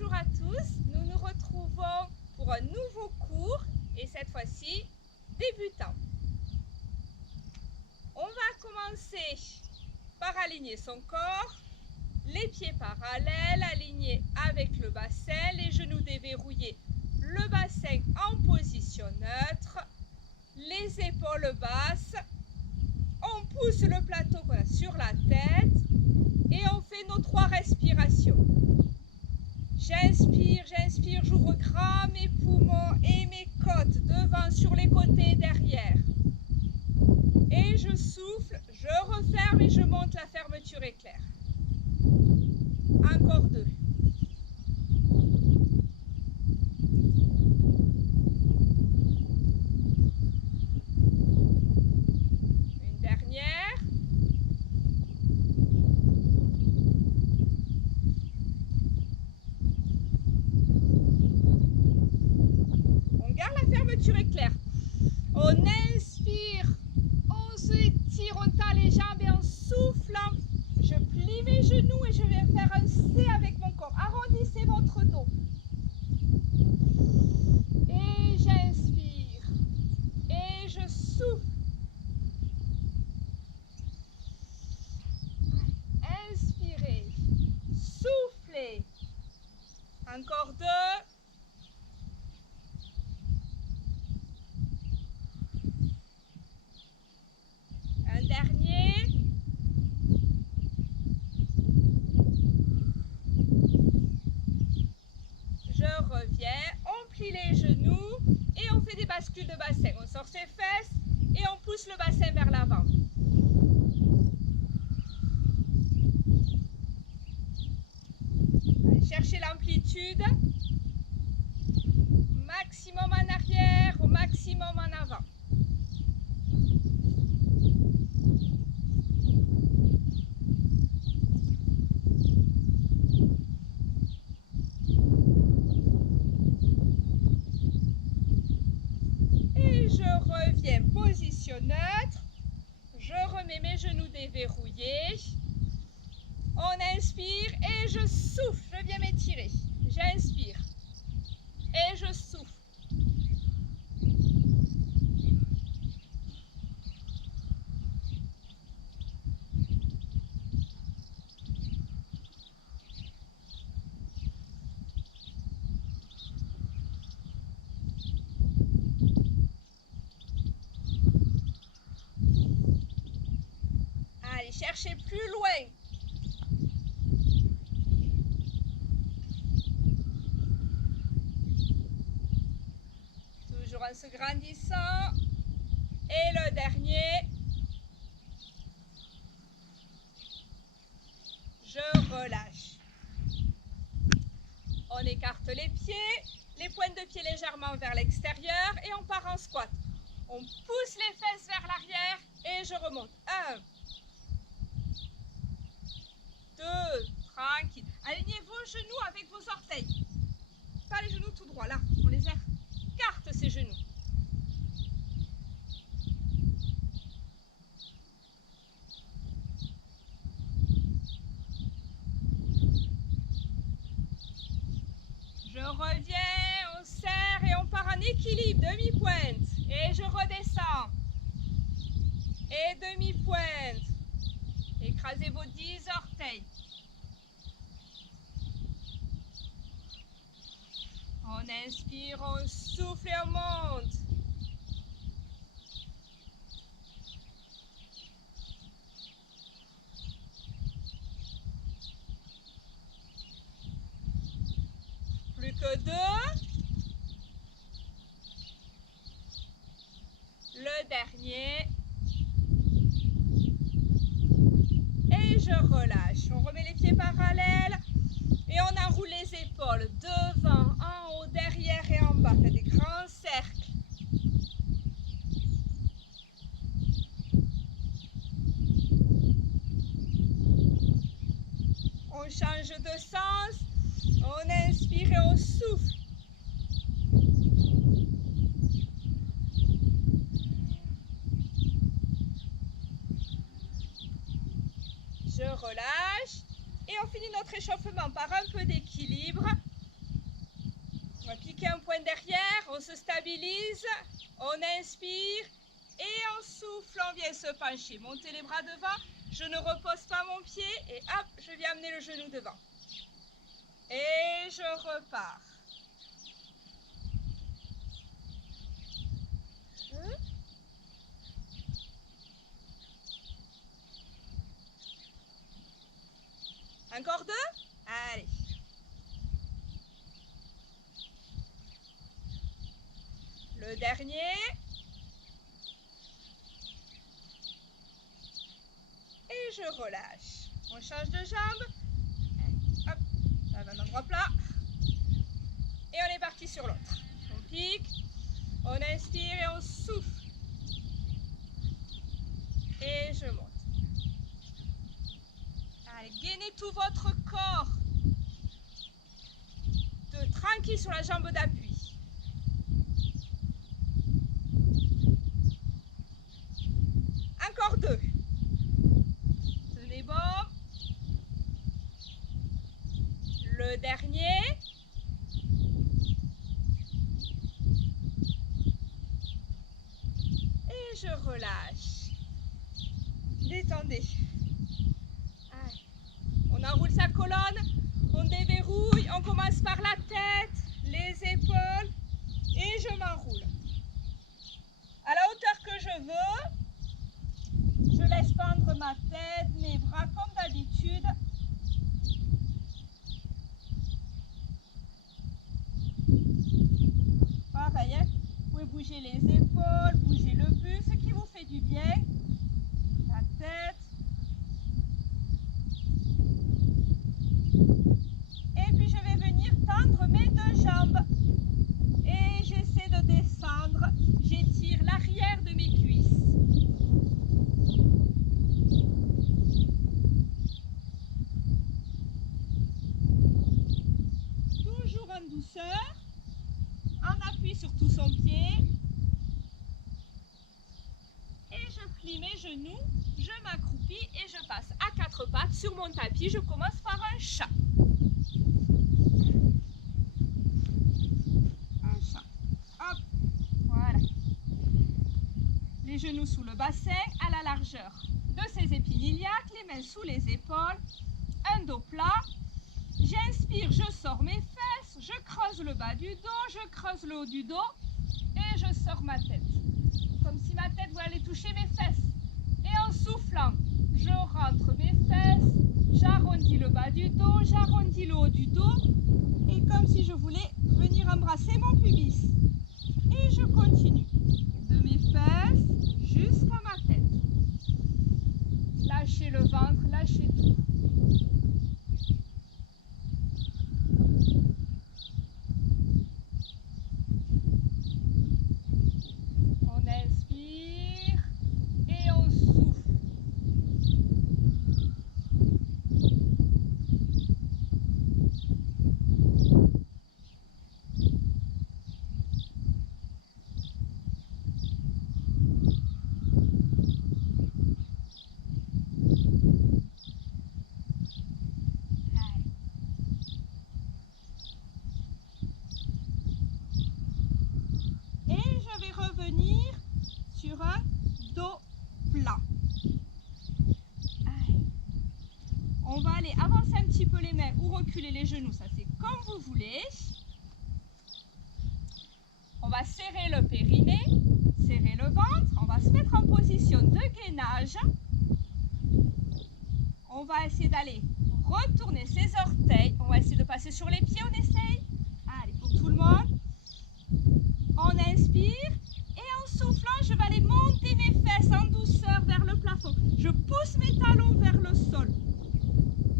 Bonjour à tous, nous nous retrouvons pour un nouveau cours et cette fois-ci débutant. On va commencer par aligner son corps, les pieds parallèles, alignés avec le bassin, les genoux déverrouillés, le bassin en position neutre, les épaules basses. On pousse le plateau sur la tête et on fait nos 3 respirations. J'inspire, j'inspire, j'ouvre grand mes poumons et mes côtes, devant, sur les côtés et derrière. Et je souffle, je referme et je monte la fermeture éclair. Encore 2. Une dernière. On garde la fermeture éclair. On inspire, on s'étire, on tend les jambes et en soufflant, je plie mes genoux et je vais faire un C avec mon corps. Arrondissez votre dos. Et j'inspire. Et je souffle. Inspirez. Soufflez. Encore 2. Un dernier. Je reviens, on plie les genoux et on fait des bascules de bassin. On sort ses fesses et on pousse le bassin vers l'avant. Allez, cherchez l'amplitude. Maximum en arrière, au maximum en avant. Et je reviens, position neutre. Je remets mes genoux déverrouillés. On inspire et je souffle. Je viens m'étirer. J'inspire et je souffle. Allez, cherchez plus loin. Toujours en se grandissant. Et le dernier. Je relâche. On écarte les pieds, les pointes de pied légèrement vers l'extérieur et on part en squat. On pousse les fesses vers l'arrière et je remonte. 1, 2, tranquille. Alignez vos genoux avec vos orteils. Pas les genoux tout droits, là. On les écarte ces genoux. Je reviens, on serre et on part en équilibre, demi-pointe. Et je redescends. Et demi-pointe. Écrasez vos 10 orteils. On inspire, on souffle et on monte. Plus que 2. Le dernier. Et je relâche. On remet les pieds parallèles et on enroule les épaules devant, en haut, derrière et en bas. Faites des grands cercles. On change de sens. On inspire et on souffle. Je relâche et on finit notre échauffement par un peu d'équilibre. tient un point derrière, on se stabilise, on inspire et on souffle, on vient se pencher. Montez les bras devant, je ne repose pas mon pied et hop, je viens amener le genou devant. Et je repars. Encore 2? Allez. Le dernier. Et je relâche. On change de jambe. Hop, à un endroit plat. Et on est parti sur l'autre. On pique, on inspire et on souffle. Et je monte. Allez, gainez tout votre corps. Tranquille sur la jambe d'appui. Encore 2. Tenez bon. Le dernier. Et je relâche. Détendez. Allez. On enroule sa colonne. On déverrouille. On commence par la tête, les épaules. Et je m'enroule. À la hauteur que je veux. Je laisse pendre ma tête, mes bras comme d'habitude. Pareil, hein? Vous pouvez bouger les épaules, bouger le buste, ce qui vous fait du bien. La tête. Et puis je vais venir tendre mes 2 jambes. Et j'essaie de descendre. J'étire l'arrière de mes cuisses. Toujours en douceur. On appuie sur tout son pied. Et je plie mes genoux, je m'accroupis et je passe à 4 pattes sur mon tapis. Je commence par un chat. Un chat. Hop, voilà. Les genoux sous le bassin à la largeur de ses épines iliaques, les mains sous les épaules, un dos plat. J'inspire, je sors mes fesses, je creuse le bas du dos, je creuse le haut du dos et je sors ma tête. Comme si ma tête voulait aller toucher mes fesses. Et en soufflant, je rentre mes fesses, j'arrondis le bas du dos, j'arrondis le haut du dos et comme si je voulais venir embrasser mon pubis. Et je continue de mes fesses jusqu'à ma tête. Lâchez le ventre, lâchez tout. On inspire et on souffle. Sur un dos plat. Allez. On va aller avancer un petit peu les mains ou reculer les genoux, ça c'est comme vous voulez. On va serrer le périnée, serrer le ventre, on va se mettre en position de gainage. On va essayer d'aller retourner ses orteils, on va essayer de passer sur les pieds, on essaye. Allez, pour tout le monde. On inspire. Et en soufflant, je vais aller monter mes fesses en douceur vers le plafond. Je pousse mes talons vers le sol.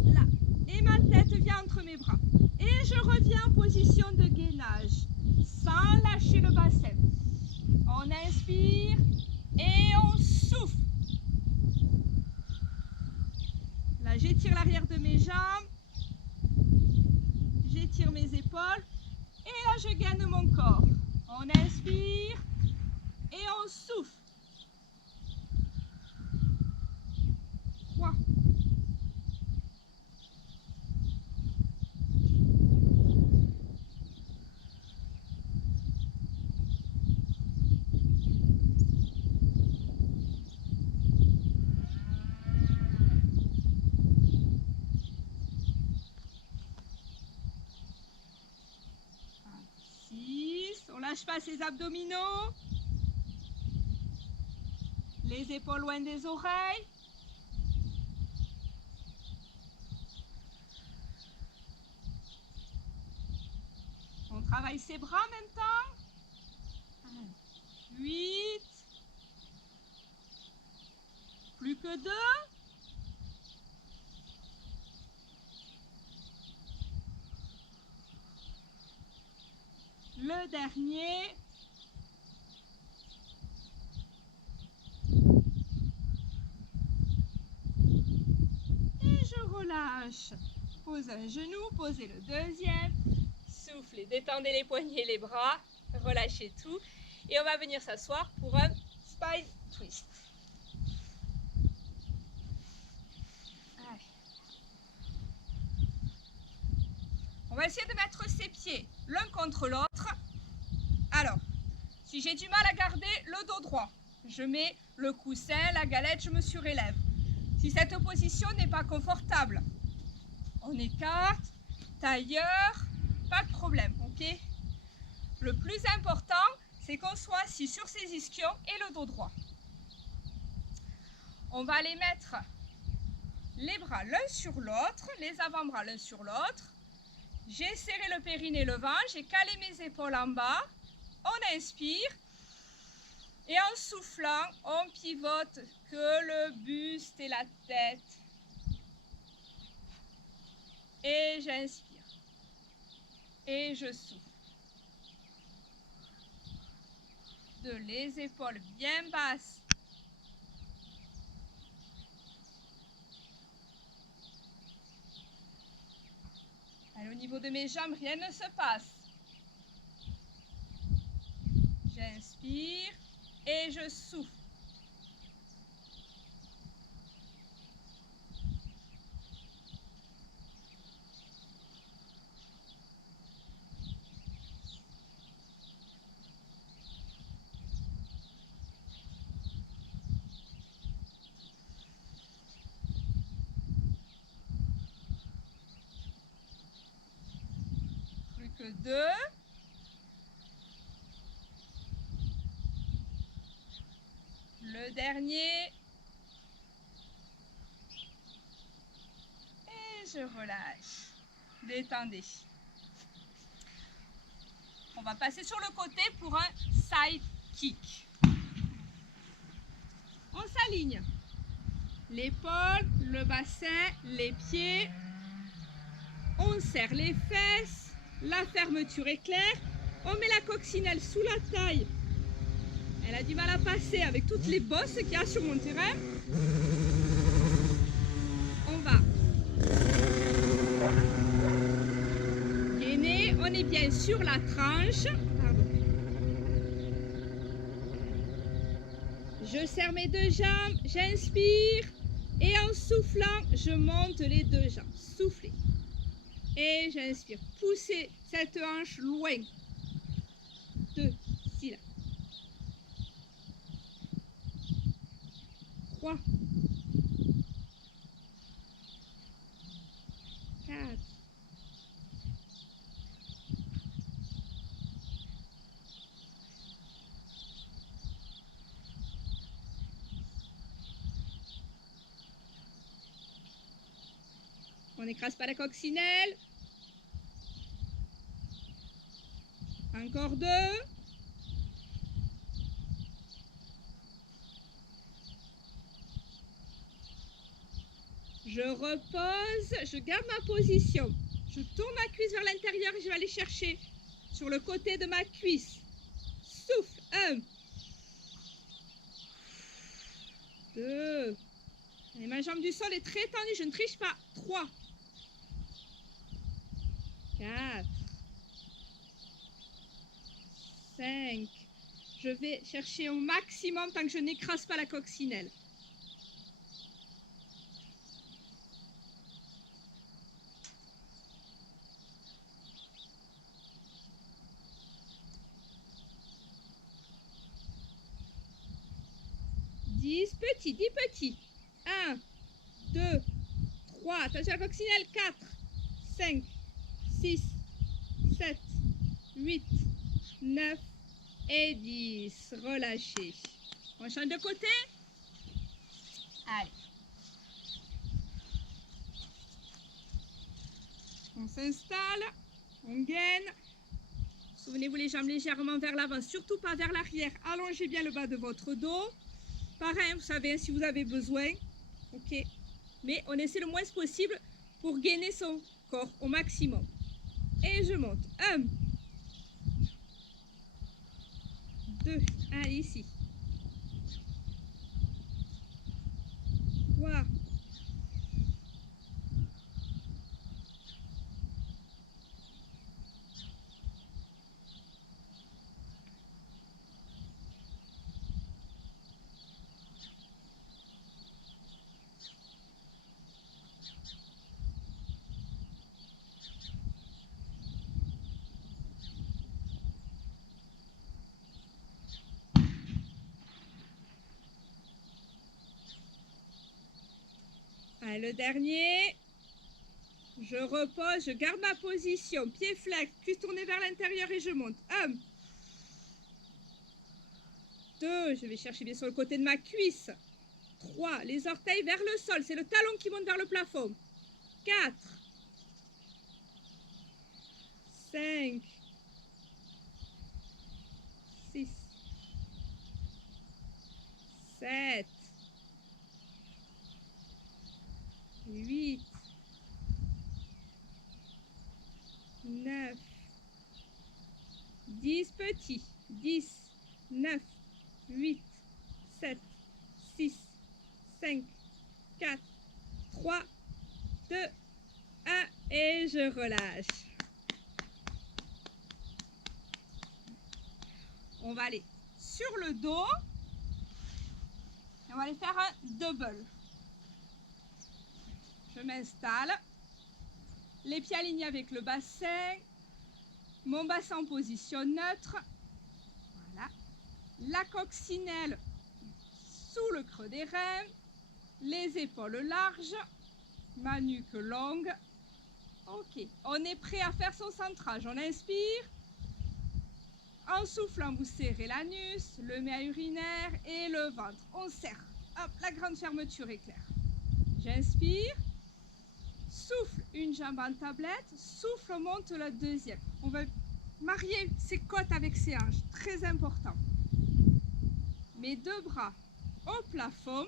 Là. Et ma tête vient entre mes bras. Et je reviens en position de gainage. Sans lâcher le bassin. On inspire et on souffle. Là, j'étire l'arrière de mes jambes. J'étire mes épaules. Et là, je gaine mon corps. On inspire. Et on souffle. 3. lâche pas ses abdominaux. Les épaules loin des oreilles. On travaille ses bras en même temps. 8. Plus que 2. Le dernier. Et je relâche. Pose un genou, posez le deuxième. Soufflez, détendez les poignets, les bras. Relâchez tout. Et on va venir s'asseoir pour un spine twist. Allez. On va essayer de mettre ses pieds l'un contre l'autre. Alors, si j'ai du mal à garder le dos droit, je mets le coussin, la galette, je me surélève. Si cette position n'est pas confortable, on écarte, tailleur, pas de problème, ok? Le plus important, c'est qu'on soit assis sur ses ischions et le dos droit. On va aller mettre les bras l'un sur l'autre, les avant-bras l'un sur l'autre. J'ai serré le périnée, le ventre, j'ai calé mes épaules en bas. On inspire. Et en soufflant, on pivote que le buste et la tête. Et j'inspire. Et je souffle. Les épaules bien basses. Allez, au niveau de mes jambes, rien ne se passe. J'inspire et je souffle. Plus que 2. Le dernier. Et je relâche. Détendez. On va passer sur le côté pour un side kick. On s'aligne. L'épaule, le bassin, les pieds. On serre les fesses. La fermeture est claire. On met la coccinelle sous la taille. Elle a du mal à passer avec toutes les bosses qu'il y a sur mon terrain. On va gainer. On est bien sur la tranche. Pardon. Je serre mes deux jambes. J'inspire. Et en soufflant, je monte les deux jambes. Soufflez. Et j'inspire. Poussez cette hanche loin. 2, 6 là. 3, 4, 'On n'écrase pas la coccinelle. Encore 2. Je repose, je garde ma position. Je tourne ma cuisse vers l'intérieur et je vais aller chercher sur le côté de ma cuisse. Souffle. 1. 2. Et ma jambe du sol est très tendue, je ne triche pas. 3. 4. 5. Je vais chercher au maximum tant que je n'écrase pas la coccinelle. 10 petits, 10 petits. 1, 2, 3, attention à la coccinelle. 4, 5, 6, 7, 8, 9, et 10. Relâchez. On change de côté. Allez. On s'installe. On gaine. Souvenez-vous les jambes légèrement vers l'avant, surtout pas vers l'arrière. Allongez bien le bas de votre dos. Pareil, vous savez, si vous avez besoin. Ok. Mais on essaie le moins possible pour gainer son corps au maximum. Et je monte. 1, 2, allez ici. 3, le dernier. Je repose, je garde ma position. Pied flex, cuisse tournée vers l'intérieur et je monte. 1, 2, je vais chercher bien sur le côté de ma cuisse. 3, les orteils vers le sol. C'est le talon qui monte vers le plafond. 4, 5, 6, 7, 8, 9, 10 petits. 10, 9, 8, 7, 6, 5, 4, 3, 2, 1 et je relâche. On va aller sur le dos et on va aller faire un double. Je m'installe, les pieds alignés avec le bassin, mon bassin en position neutre. Voilà. La coccinelle sous le creux des reins, les épaules larges, ma nuque longue. Ok, on est prêt à faire son centrage. On inspire. En soufflant, vous serrez l'anus, le méa urinaire et le ventre. On serre. Hop, la grande fermeture éclair. J'inspire. Souffle, une jambe en tablette. Souffle, on monte la deuxième. On va marier ses côtes avec ses hanches. Très important. Mes deux bras au plafond.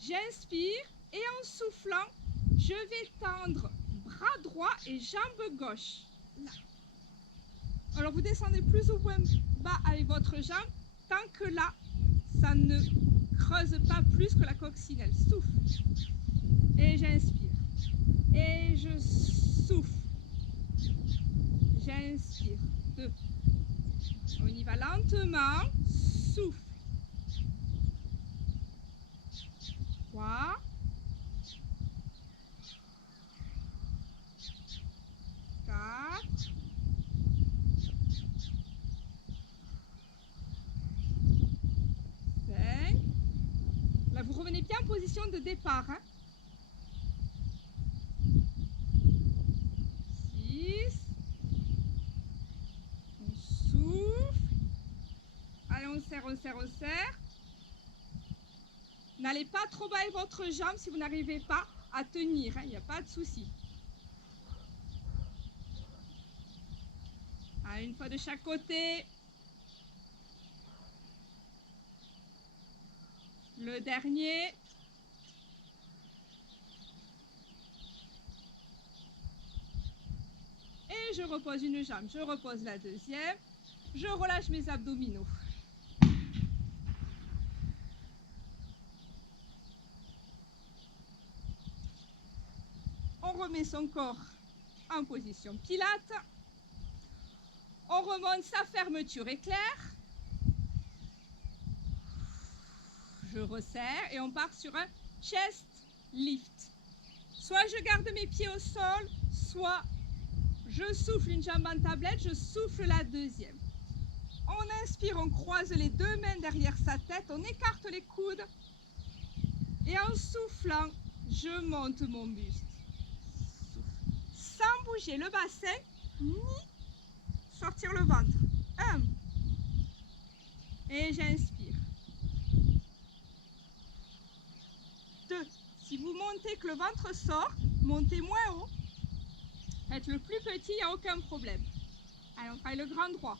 J'inspire et en soufflant, je vais tendre bras droit et jambe gauche. Là. Alors vous descendez plus ou moins bas avec votre jambe tant que là, ça ne creuse pas plus que la coccinelle. Souffle. Et j'inspire. Et je souffle. J'inspire. 2. On y va lentement. Souffle. 3. 4. 5. Là, vous revenez bien en position de départ. Hein. 6. On souffle. Allez, on serre, on serre, on serre. N'allez pas trop bas avec votre jambe si vous n'arrivez pas à tenir. Il n'y a pas de souci. Allez, une fois de chaque côté. Le dernier. Et je repose une jambe. Je repose la deuxième. Je relâche mes abdominaux. On remet son corps en position pilate. On remonte sa fermeture éclair. Je resserre et on part sur un chest lift. Soit je garde mes pieds au sol, soit je souffle une jambe en tablette, je souffle la deuxième. On inspire, on croise les deux mains derrière sa tête, on écarte les coudes. Et en soufflant, je monte mon buste. Sans bouger le bassin, ni sortir le ventre. 1, Et j'inspire. 2. Si vous montez que le ventre sort, montez moins haut. Faites le plus petit, il n'y a aucun problème. Allez, on travaille le grand droit.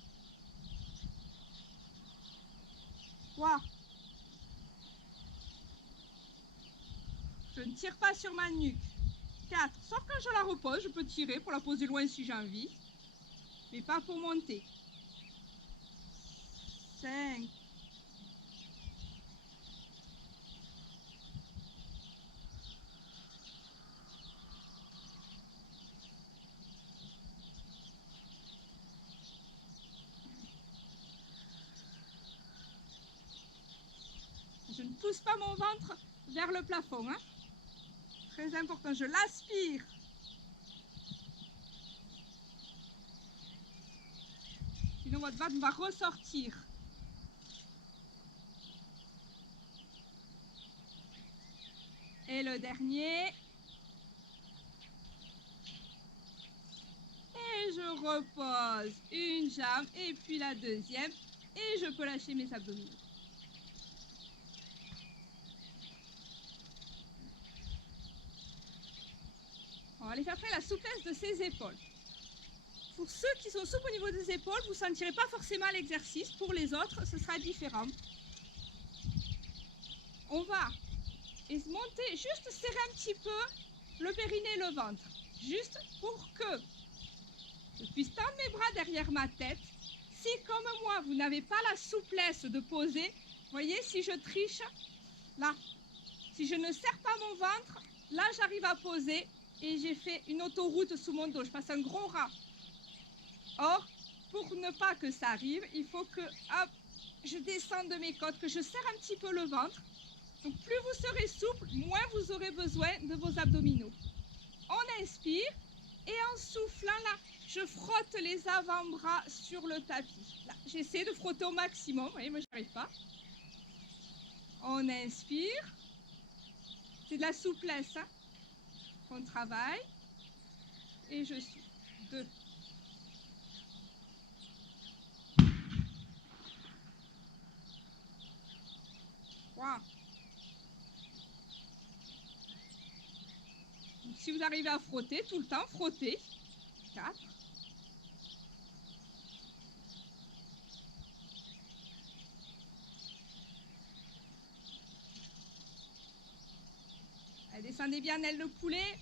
3. Je ne tire pas sur ma nuque. 4. Sauf quand je la repose, je peux tirer pour la poser loin si j'ai envie. Mais pas pour monter. 5. 'Je ne pousse pas mon ventre vers le plafond. Hein. Très important, je l'aspire. Sinon votre ventre va ressortir. Et le dernier. Et je repose une jambe et puis la deuxième. Et je peux lâcher mes abdominaux. On va aller faire la souplesse de ses épaules. Pour ceux qui sont souples au niveau des épaules, vous ne sentirez pas forcément l'exercice. Pour les autres, ce sera différent. On va monter, juste serrer un petit peu le périnée et le ventre. Juste pour que je puisse tendre mes bras derrière ma tête. Si, comme moi, vous n'avez pas la souplesse de poser, voyez, si je triche, là, si je ne serre pas mon ventre, là, j'arrive à poser et j'ai fait une autoroute sous mon dos. Je passe un gros rat. Or, pour ne pas que ça arrive, il faut que, hop, je descende de mes côtes, que je serre un petit peu le ventre. Donc, plus vous serez souple, moins vous aurez besoin de vos abdominaux. On inspire et en soufflant, là, je frotte les avant-bras sur le tapis. Là, j'essaie de frotter au maximum. Vous voyez, moi, je n'y arrive pas. On inspire. C'est de la souplesse hein, qu'on travaille. Et je souffle. 2. 3. Si vous arrivez à frotter tout le temps, frottez. 4. 5. Descendez bien, aile de poulet.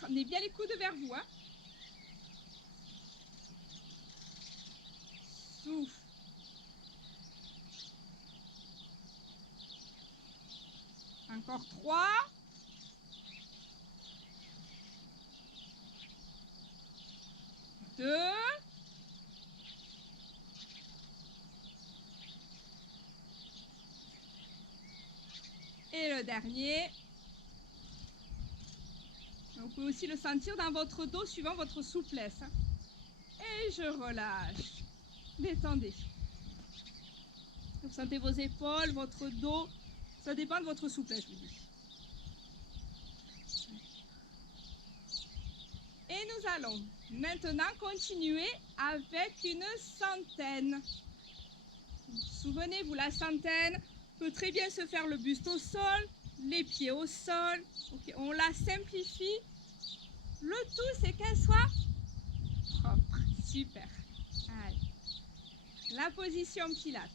Ramenez bien les coudes vers vous. Hein. Souffle. Encore 3. 2. Et le dernier. Vous pouvez aussi le sentir dans votre dos suivant votre souplesse. Et je relâche. Détendez. Vous sentez vos épaules, votre dos. Ça dépend de votre souplesse, je vous dis. Et nous allons maintenant continuer avec une centaine. Souvenez-vous, la centaine peut très bien se faire le buste au sol, les pieds au sol. Okay, on la simplifie. Le tout, c'est qu'elle soit propre. Super. Allez. La position Pilates.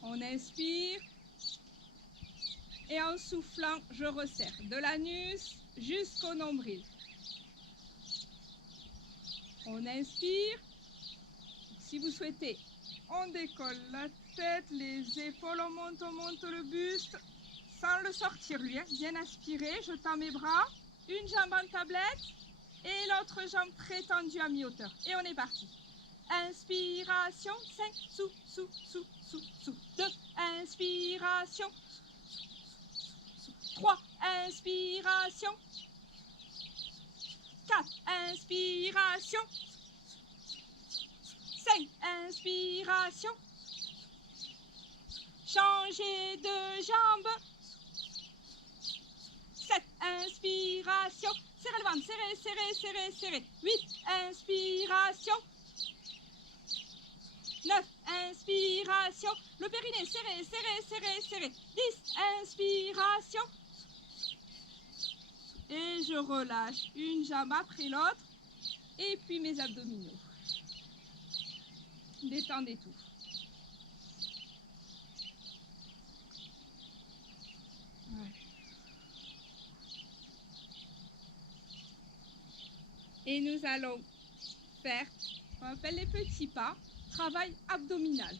On inspire. Et en soufflant, je resserre de l'anus jusqu'au nombril. On inspire. Si vous souhaitez, on décolle la tête, les épaules, on monte le buste. Sans le sortir lui, hein. Bien aspiré, je tends mes bras. Une jambe en tablette et l'autre jambe très tendue à mi-hauteur. Et on est parti. Inspiration, 5, sous. 2, inspiration. 3, inspiration. 4, inspiration. 5, inspiration. Changez de jambe. 7, inspiration. C'est serrez le ventre, serrez, serrez, serrez, serrez. 8, inspiration. 9, inspiration. Le périnée, serrez, serrez, serrez, serrez. 10, inspiration. Et je relâche une jambe après l'autre. Et puis mes abdominaux. Détendez tout. Ouais. Et nous allons faire ce qu'on appelle les petits pas, travail abdominal.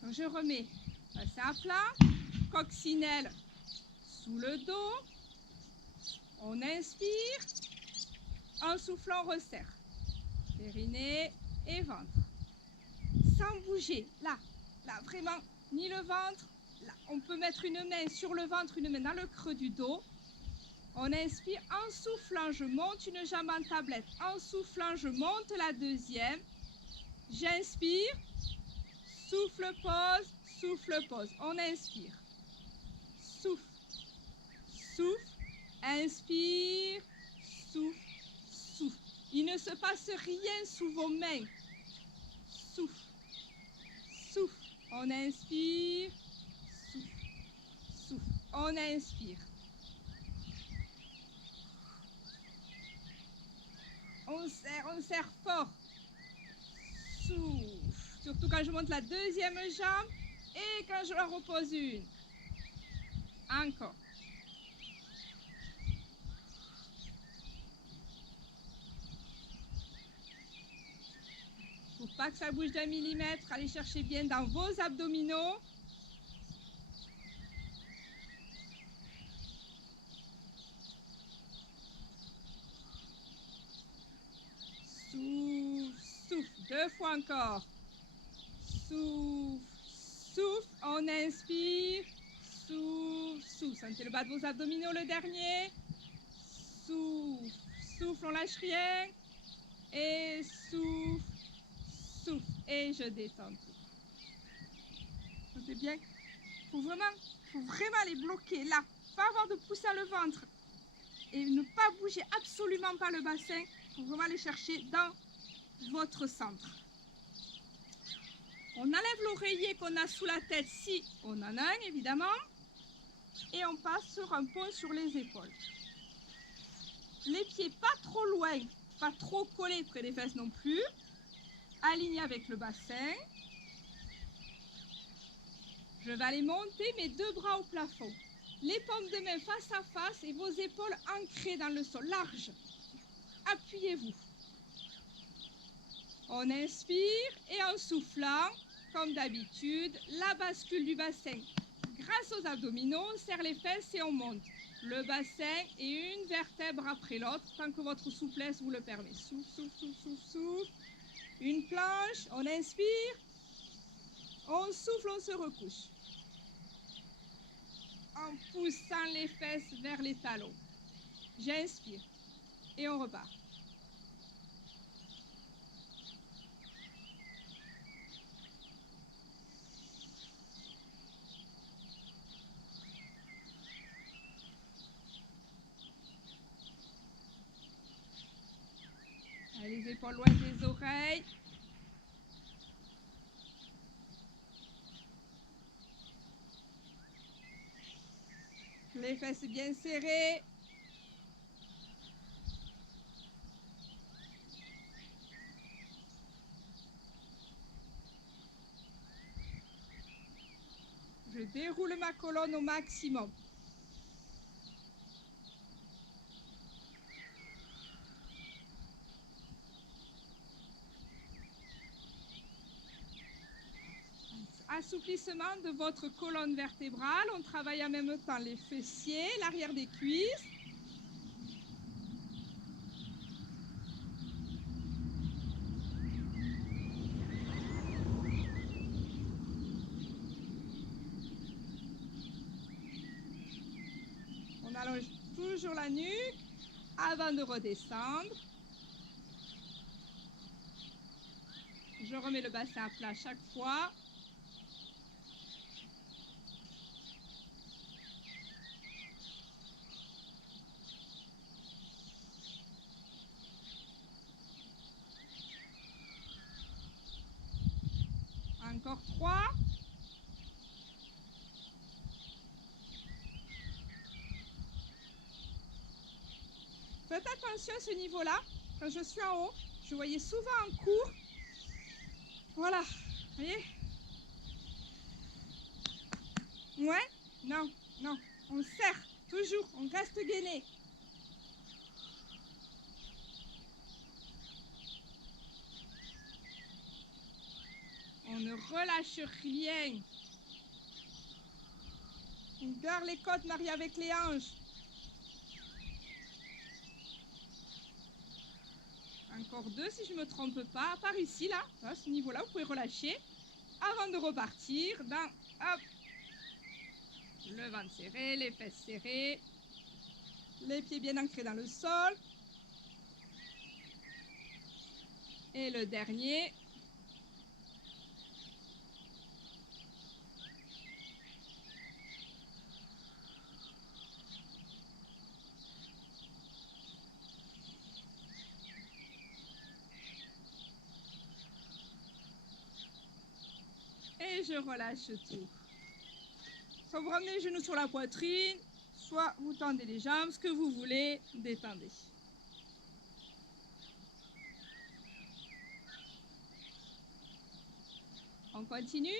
Donc je remets bassin à plat, coccinelle sous le dos. On inspire, en soufflant, on resserre. Périnée et ventre. Sans bouger, là, vraiment, ni le ventre. Là, on peut mettre une main sur le ventre, une main dans le creux du dos. On inspire, en soufflant, je monte une jambe en tablette. En soufflant, je monte la deuxième. J'inspire, souffle, pause, souffle, pause. On inspire, souffle, souffle, inspire, souffle, souffle. Il ne se passe rien sous vos mains. Souffle, souffle. On inspire, souffle, souffle. On inspire. On serre fort. Souffle. Surtout quand je monte la deuxième jambe et quand je la repose une. Encore. Pour pas que ça bouge d'un millimètre, allez chercher bien dans vos abdominaux. Souffle, souffle. 2 fois encore. Souffle, souffle. On inspire. Souffle, souffle. Sentez le bas de vos abdominaux, le dernier. Souffle, souffle. On lâche rien. Et souffle, souffle. Et je descends tout. C'est bien. Faut vraiment les bloquer là. Pas avoir de pouce à le ventre. Et ne pas bouger absolument pas le bassin. Pour vraiment aller chercher dans votre centre. On enlève l'oreiller qu'on a sous la tête si on en a un évidemment. Et on passe sur un pont sur les épaules. Les pieds pas trop loin, pas trop collés près des fesses non plus. Alignés avec le bassin. Je vais aller monter mes 2 bras au plafond. Les paumes de main face à face et vos épaules ancrées dans le sol, large. Appuyez-vous. On inspire et en soufflant, comme d'habitude, la bascule du bassin. Grâce aux abdominaux, on serre les fesses et on monte. Le bassin et une vertèbre après l'autre, tant que votre souplesse vous le permet. Souffle, souffle, souffle, souffle, souffle. Une planche, on inspire. On souffle, on se recouche. En poussant les fesses vers les talons. J'inspire et on repart. Les épaules loin des oreilles. Les fesses bien serrées. Je déroule ma colonne au maximum. Assouplissement de votre colonne vertébrale. On travaille en même temps les fessiers, l'arrière des cuisses. On allonge toujours la nuque avant de redescendre. Je remets le bassin à plat chaque fois. Encore 3. Faites attention à ce niveau-là. Quand je suis en haut, je voyais souvent en cours. Voilà, vous voyez? Ouais? Non, non. On serre, toujours. On reste gainé. On ne relâche rien. On garde les côtes mariées avec les hanches. Encore 2 si je ne me trompe pas. Par ici, là, à ce niveau-là, vous pouvez relâcher avant de repartir dans, hop, le ventre serré, les fesses serrées, les pieds bien ancrés dans le sol. Et le dernier. Et je relâche tout. Soit vous ramenez les genoux sur la poitrine, soit vous tendez les jambes, ce que vous voulez, détendez. On continue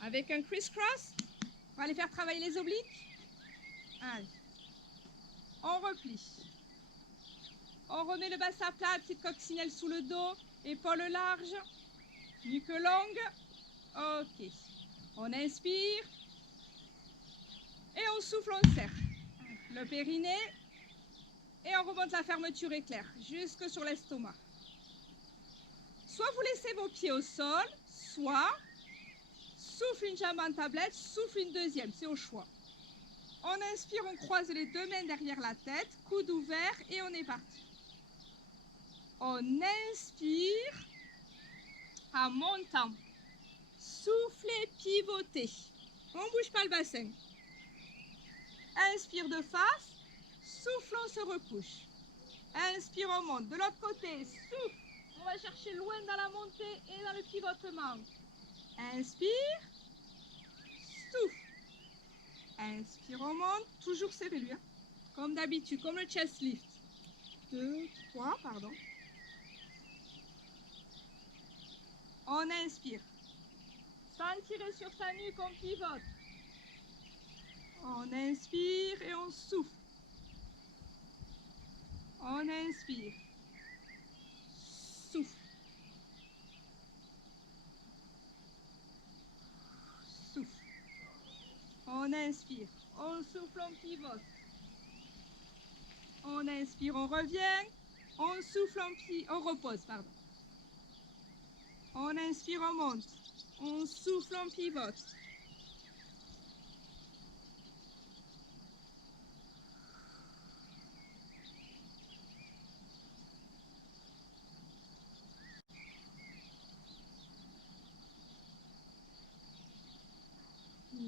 avec un criss-cross. On va aller faire travailler les obliques. Allez. On replie. On remet le bassin plat, petite coccinelle sous le dos, épaules larges, nuque longue. Ok. On inspire. Et on souffle, on serre. Le périnée. Et on remonte la fermeture éclair jusque sur l'estomac. Soit vous laissez vos pieds au sol, soit souffle une jambe en tablette, souffle une deuxième, c'est au choix. On inspire, on croise les 2 mains derrière la tête, coude ouvert et on est parti. On inspire en montant. Soufflez, pivotez. On ne bouge pas le bassin. Inspire de face, souffle, on se recouche. Inspire, on monte. De l'autre côté, souffle. On va chercher loin dans la montée et dans le pivotement. Inspire, souffle. Inspire, on monte. Toujours serré lui. Hein. Comme d'habitude, comme le chest lift. 2, 3, pardon. On inspire. Sans tirer sur sa nuque, on pivote. On inspire et on souffle. On inspire. Souffle. Souffle. On inspire. On souffle, on pivote. On inspire, on revient. On souffle, on repose, pardon. On inspire, on monte. On souffle, on pivote.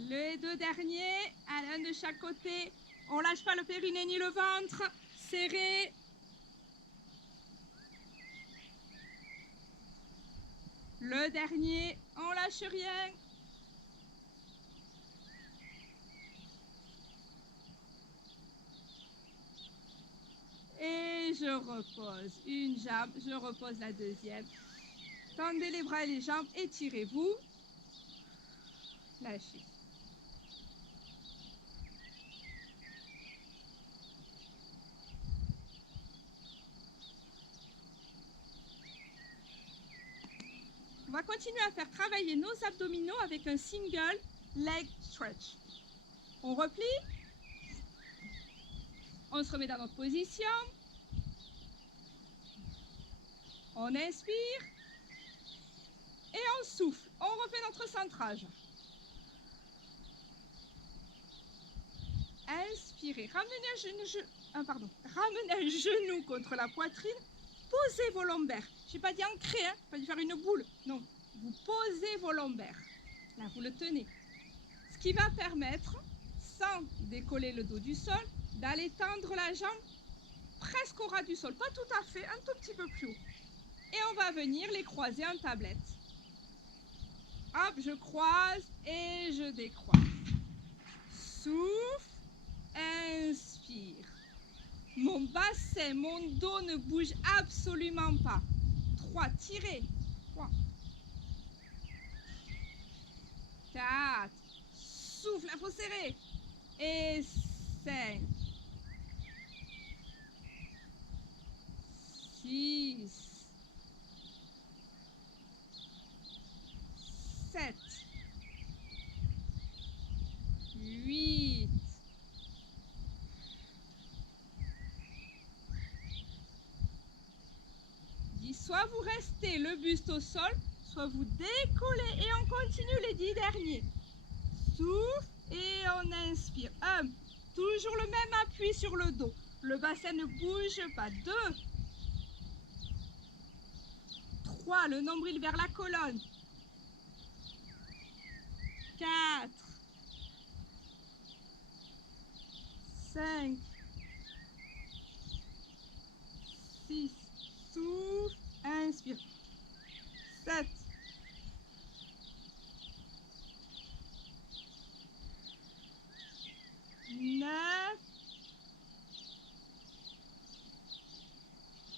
Les 2 derniers, un de chaque côté. On lâche pas le périnée ni le ventre. Serré. Le dernier, on lâche rien. Et je repose une jambe, je repose la deuxième. Tendez les bras et les jambes, étirez-vous. Lâchez. On va continuer à faire travailler nos abdominaux avec un single leg stretch. On replie. On se remet dans notre position. On inspire. Et on souffle. On refait notre centrage. Inspirez. Ramenez un genou contre la poitrine. Posez vos lombaires. Je n'ai pas dit ancrer, hein, pas dit faire une boule. Non, vous posez vos lombaires. Là, vous le tenez. Ce qui va permettre, sans décoller le dos du sol, d'aller tendre la jambe presque au ras du sol. Pas tout à fait, un tout petit peu plus haut. Et on va venir les croiser en tablette. Hop, je croise et je décroise. Souffle, inspire. Mon bassin, mon dos ne bouge absolument pas. 3, tirez. 3. 4. Souffle, il faut serrer. Et 5. 6. 7. 8. 10. Soit vous restez le buste au sol, soit vous décollez et on continue les 10 derniers. Souffle et on inspire. 1. Toujours le même appui sur le dos. Le bassin ne bouge pas. 2. 3. Le nombril vers la colonne. 4. 5. 6. Souffle. Inspire. 7. 9.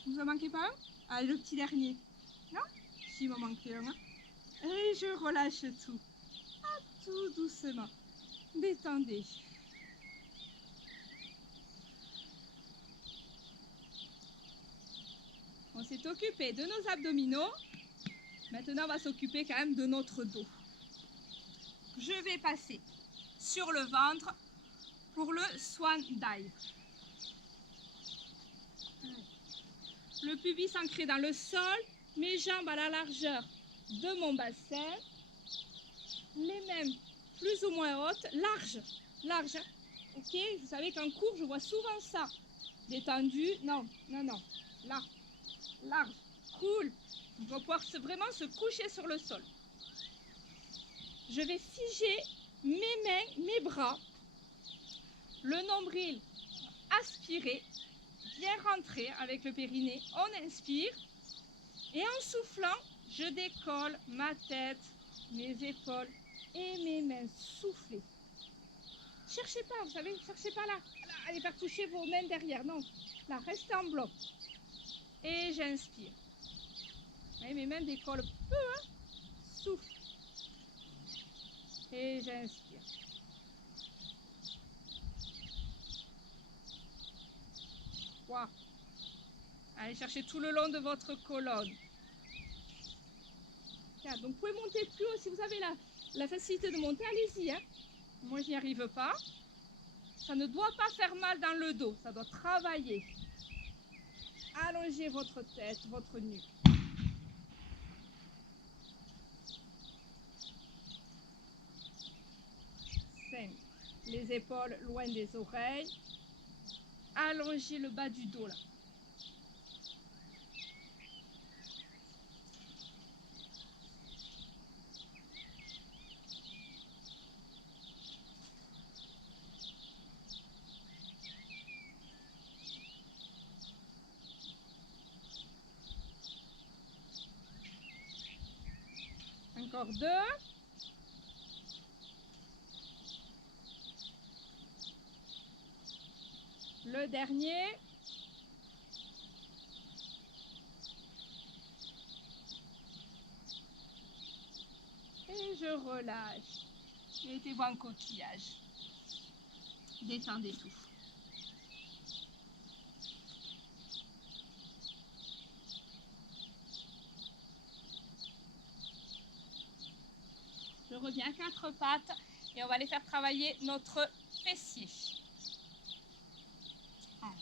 Vous en manquez pas un? Allez, le petit dernier. Non? Si, il m'en manquait un. Et je relâche tout. Ah, tout doucement. Détendez. On s'est occupé de nos abdominaux. Maintenant, on va s'occuper quand même de notre dos. Je vais passer sur le ventre pour le swan dive. Le pubis ancré dans le sol, mes jambes à la largeur de mon bassin, les mêmes plus ou moins hautes, larges. Ok, vous savez qu'en cours, je vois souvent ça. Détendu, non, là, large, cool. On va pouvoir vraiment se coucher sur le sol. Je vais figer mes mains, mes bras, le nombril aspiré, bien rentré avec le périnée. On inspire et en soufflant, je décolle ma tête, mes épaules et mes mains. Soufflez. Cherchez pas, vous savez, cherchez pas là. Allez faire toucher vos mains derrière. Non, là, restez en bloc. Et j'inspire. Et mes mains décollent peu, hein. Souffle. Et j'inspire. Wow. Allez chercher tout le long de votre colonne. Donc vous pouvez monter plus haut si vous avez la facilité de monter, allez-y. Hein. Moi je n'y arrive pas. Ça ne doit pas faire mal dans le dos, ça doit travailler. Allongez votre tête, votre nuque. 5. Les épaules loin des oreilles. Allongez le bas du dos là. Encore 2. Le dernier. Et je relâche. Mettez-vous en coquillage. Détendez tout. Je reviens à 4 pattes et on va aller faire travailler notre fessier. Alors,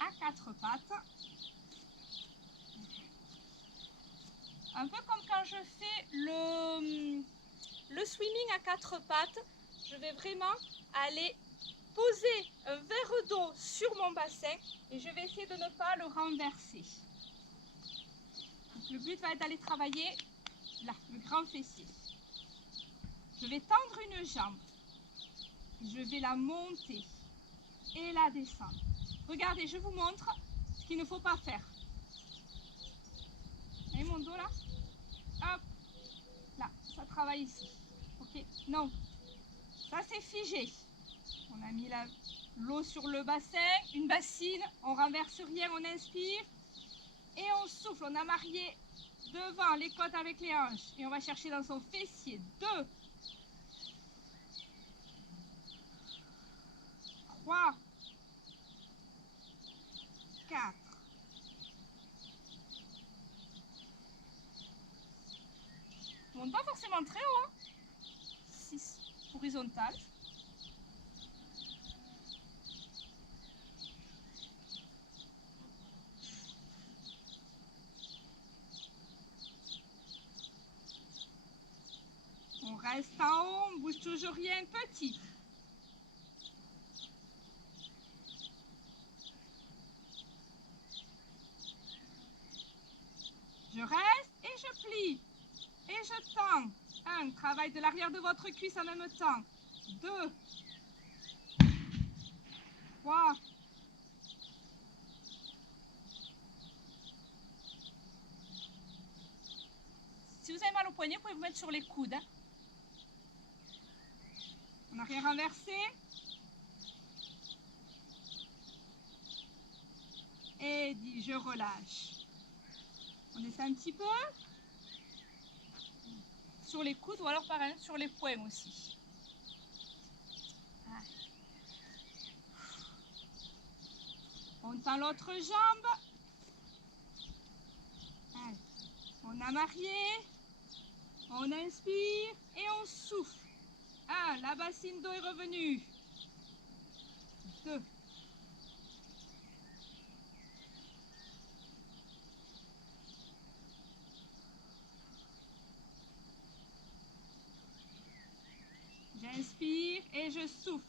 à 4 pattes. Un peu comme quand je fais le swimming à 4 pattes, je vais vraiment aller poser un verre d'eau sur mon bassin et je vais essayer de ne pas le renverser. Donc, le but va être d'aller travailler là, le grand fessier. Je vais tendre une jambe, je vais la monter et la descendre. Regardez, je vous montre ce qu'il ne faut pas faire. Vous voyez mon dos là? Hop. ça travaille ici. Ok, non, ça c'est figé. On a mis l'eau sur le bassin, une bassine, on renverse rien, on inspire et on souffle. On a marié devant les côtes avec les hanches et on va chercher dans son fessier. 2, 3, 4. On monte pas forcément très haut. Hein. 6, horizontal. On reste en haut, on bouge toujours rien, petit. Je reste et je plie. Et je tends. 1, travail de l'arrière de votre cuisse en même temps. 2, 3, si vous avez mal au poignet, vous pouvez vous mettre sur les coudes. Hein. On n'a rien renversé. Et dit, je relâche. On descend un petit peu. Sur les coudes ou alors pareil, sur les poings aussi. On tend l'autre jambe. Allez. On a marié. On inspire et on souffle. 1, la bassine d'eau est revenue. 2. J'inspire et je souffle.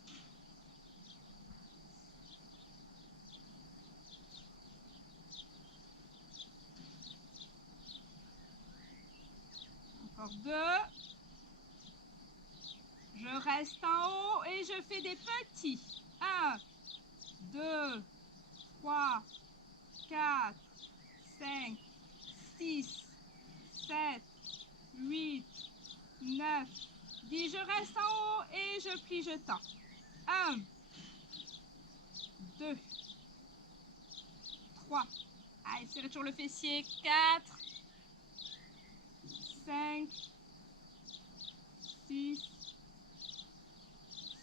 Encore 2. Je reste en haut et je fais des petits. 1, 2, 3, 4, 5, 6, 7, 8, 9, 10. Je reste en haut et je plie, je tends. 1, 2, 3. Allez, serrez toujours le fessier. 4, 5, 6,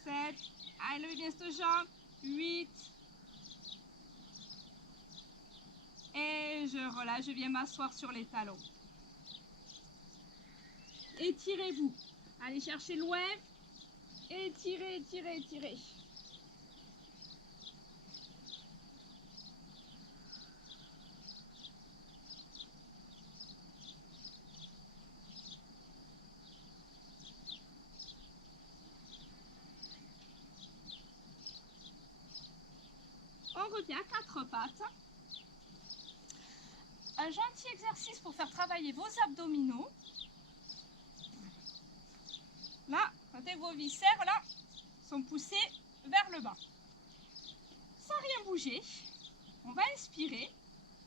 7. Allez, levez bien cette jambe. 8. Et je relâche, je viens m'asseoir sur les talons. Étirez-vous. Allez chercher loin. Étirez, étirez, étirez. On revient à 4 pattes. Un gentil exercice pour faire travailler vos abdominaux. Là, quand vos viscères là, sont poussés vers le bas. Sans rien bouger, on va inspirer.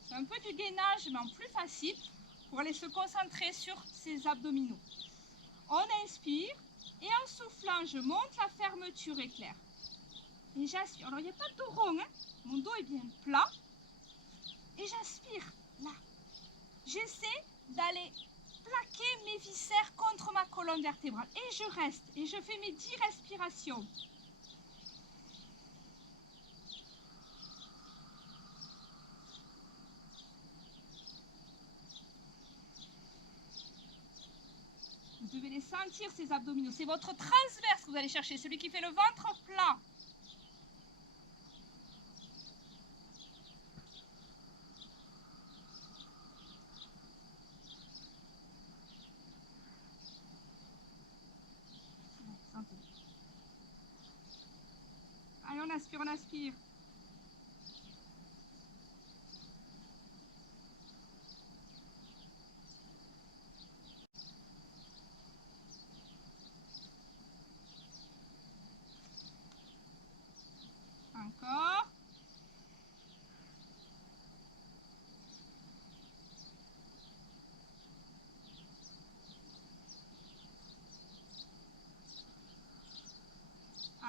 C'est un peu du gainage, mais en plus facile, pour aller se concentrer sur ces abdominaux. On inspire et en soufflant, je monte la fermeture éclair. Et j'aspire. Alors, il n'y a pas de dos rond, hein. Mon dos est bien plat. Et j'aspire, là. J'essaie d'aller plaquer mes viscères contre ma colonne vertébrale. Et je reste. Et je fais mes 10 respirations. Vous devez les sentir, ces abdominaux. C'est votre transverse que vous allez chercher, celui qui fait le ventre plat. Allez, on aspire, on aspire. Encore.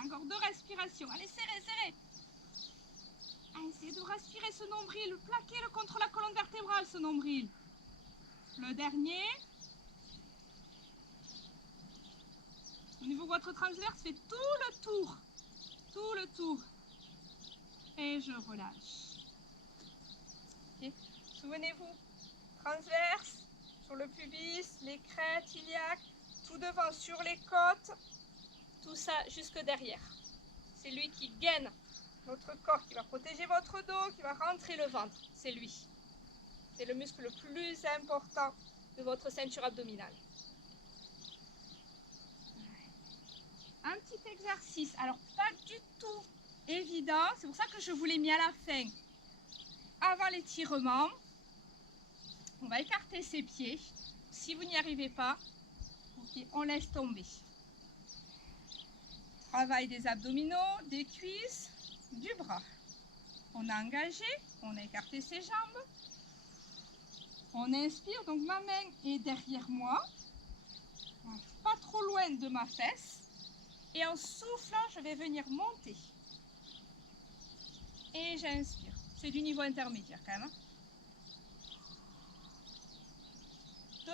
Encore 2 respirations. Allez, serrez, serrez. Essayez de respirer ce nombril. Plaquez-le contre la colonne vertébrale, ce nombril. Le dernier. Au niveau de votre transverse, faites tout le tour. Tout le tour. Et je relâche. Okay. Souvenez-vous, transverse, sur le pubis, les crêtes iliaques, tout devant sur les côtes, tout ça jusque derrière. C'est lui qui gaine votre corps, qui va protéger votre dos, qui va rentrer le ventre. C'est lui. C'est le muscle le plus important de votre ceinture abdominale. Un petit exercice, alors pas du tout évident, c'est pour ça que je vous l'ai mis à la fin. Avant l'étirement, on va écarter ses pieds. Si vous n'y arrivez pas, okay, on laisse tomber. Travail des abdominaux, des cuisses, du bras. On a engagé, on a écarté ses jambes. On inspire, donc ma main est derrière moi, pas trop loin de ma fesse. Et en soufflant, je vais venir monter. Et j'inspire. C'est du niveau intermédiaire quand même. 2.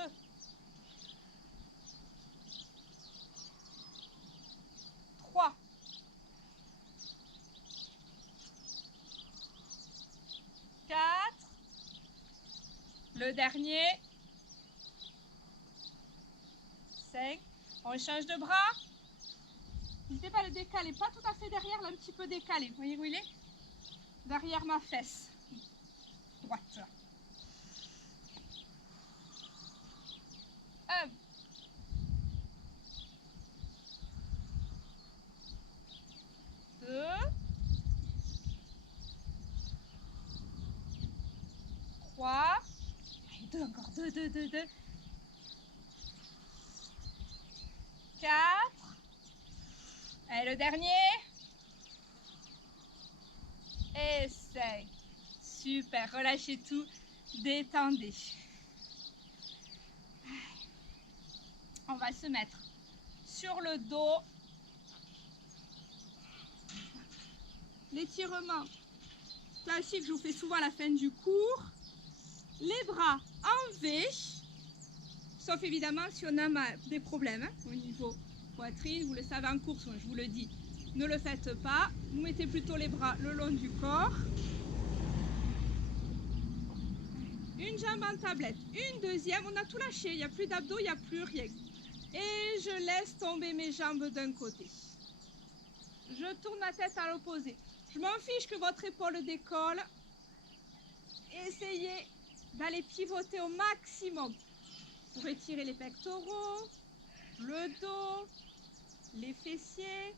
3. 4. Le dernier. 5. On change de bras. N'hésitez pas à le décaler, pas tout à fait derrière, là, un petit peu décalé. Vous voyez où il est? Derrière ma fesse. Droite, là. 1. 2. 3. 2 encore. 2, 2, 2, 2. 4. Et le dernier. Et 5. Super, relâchez tout, détendez. On va se mettre sur le dos. L'étirement classique, je vous fais souvent à la fin du cours. Les bras en V, sauf évidemment si on a des problèmes au niveau poitrine. Vous le savez en course, je vous le dis, ne le faites pas. Vous mettez plutôt les bras le long du corps. Une jambe en tablette, une deuxième, on a tout lâché, il n'y a plus d'abdos, il n'y a plus rien. Et je laisse tomber mes jambes d'un côté. Je tourne ma tête à l'opposé. Je m'en fiche que votre épaule décolle. Essayez d'aller pivoter au maximum pour étirer les pectoraux, le dos, les fessiers.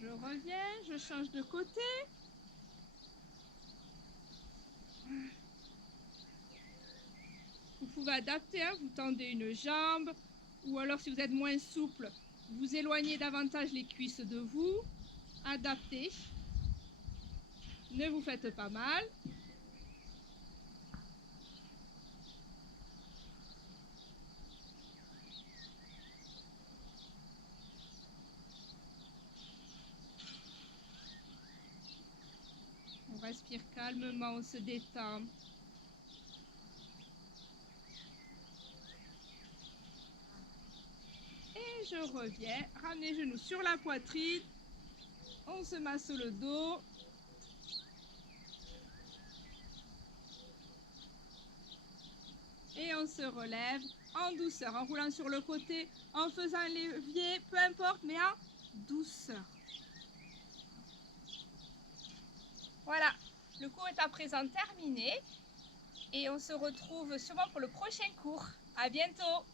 Je reviens, je change de côté. Vous pouvez adapter, hein, vous tendez une jambe, ou alors si vous êtes moins souple, vous éloignez davantage les cuisses de vous. Adaptez. Ne vous faites pas mal. On respire calmement, on se détend. Et je reviens, ramenez les genoux sur la poitrine. On se masse le dos. Et on se relève en douceur, en roulant sur le côté, en faisant un levier, peu importe, mais en douceur. Voilà, le cours est à présent terminé et on se retrouve sûrement pour le prochain cours. À bientôt!